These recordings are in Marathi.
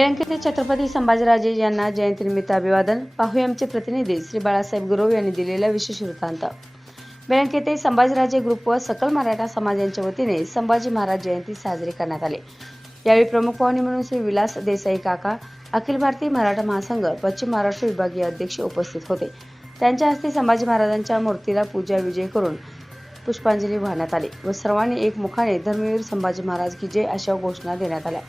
बँकेचे छत्रपती संभाजीराजे यांना जयंतीनिमित्त अभिवादन. पाहूया आमचे प्रतिनिधी श्री बाळासाहेब गुरव यांनी दिलेला विशेष वृत्तांत. बँक संभाजीराजे ग्रुप व सकल मराठा समाज यांच्या वतीने संभाजी महाराज जयंती साजरी करण्यात आली. यावेळी प्रमुख पाहुणे म्हणून श्री विलास देसाई काका अखिल भारतीय मराठा महासंघ पश्चिम महाराष्ट्र विभागीय अध्यक्ष उपस्थित होते. त्यांच्या हस्ते संभाजी महाराजांच्या मूर्तीला पूजा विजय करून पुष्पांजली वाहण्यात आली व सर्वांनी एकमुखाने धर्मवीर संभाजी महाराज की जय अशा घोषणा देण्यात आल्या.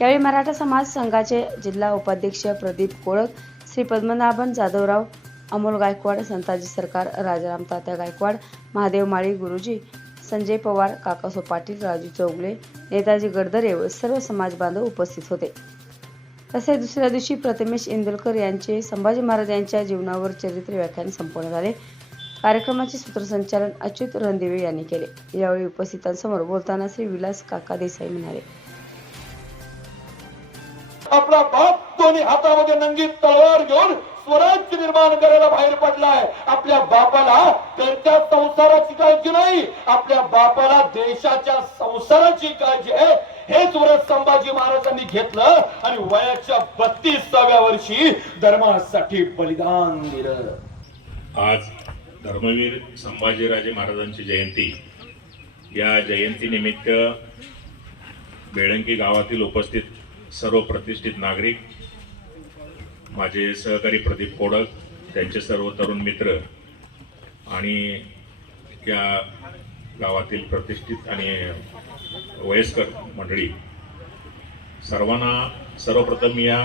यावेळी मराठा समाज संघाचे जिल्हा उपाध्यक्ष प्रदीप कोळक श्री पद्मनाभन जाधवराव अमोल गायकवाड संताजी सरकार राजाराम तात्या गायकवाड महादेव माळी गुरुजी संजय पवार काकासो पाटील राजू चौगले नेताजी गडदरे व सर्व समाज बांधव उपस्थित होते. तसेच दुसऱ्या दिवशी प्रथमेश इंदुलकर यांचे संभाजी महाराज यांच्या जीवनावर चरित्र व्याख्यान संपन्न झाले. कार्यक्रमाचे सूत्रसंचालन अच्युत रणदिवे यांनी केले. यावेळी उपस्थितांसमोर बोलताना श्री विलास काका देसाई म्हणाले आपला बाप दोन्ही हातामध्ये नंगी तलवार घेऊन स्वराज्य निर्माण करायला बाहेर पडलाय. आपल्या बापाला त्यांच्या संसाराची काळजी नाही. आपल्या बापाला देशाच्या संसाराची काळजी आहे. हेच व्रत संभाजी महाराजांनी घेतलं आणि वयाच्या बत्तीसाव्या वर्षी धर्मासाठी बलिदान दिलं. आज धर्मवीर संभाजीराजे महाराजांची जयंती. या जयंतीनिमित्त बेळंकी गावातील उपस्थित सर्व प्रतिष्ठित नागरिक माझे सहकारी प्रदीप कोडक त्यांचे सर्व तरुण मित्र आणि त्या गावातील प्रतिष्ठित आणि वयस्कर मंडळी. सर्वांना सर्वप्रथम या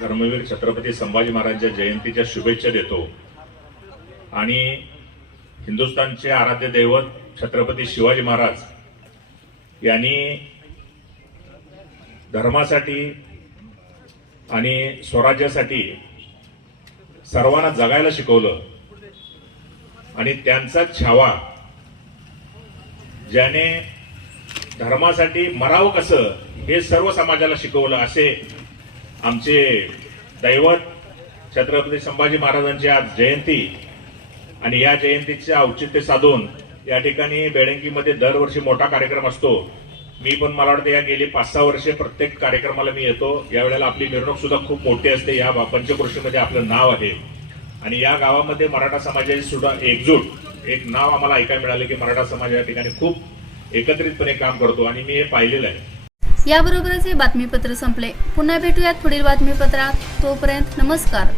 धर्मवीर छत्रपती संभाजी महाराजांच्या जयंतीच्या शुभेच्छा देतो. आणि हिंदुस्थानचे आराध्य दैवत छत्रपती शिवाजी महाराज यांनी धर्मासाठी आणि स्वराज्यासाठी सर्वांना जगायला शिकवलं. आणि त्यांचा छावा ज्याने धर्मासाठी मरावं कसं हे सर्व समाजाला शिकवलं असे आमचे दैवत छत्रपती संभाजी महाराजांची आज जयंती आणि या जयंतीचे औचित्य साधून या ठिकाणी बेळंगीमध्ये दरवर्षी मोठा कार्यक्रम असतो. मी पण मला वाटतं या गेली पाच सहा वर्षे प्रत्येक कार्यक्रमाला मी येतो. यावेळेला आपली मिरवणूक सुद्धा खूप मोठी असते. या पंचकृषीमध्ये आपलं नाव आहे. आणि या गावामध्ये मराठा समाजाची सुद्धा एकजूट एक नाव आम्हाला ऐकायला मिळालं की मराठा समाज या ठिकाणी खूप एकत्रितपणे काम करतो आणि मी हे पाहिलेलं आहे. याबरोबरच हे बातमीपत्र संपले. पुन्हा भेटूयात पुढील बातमीपत्रात. तोपर्यंत नमस्कार.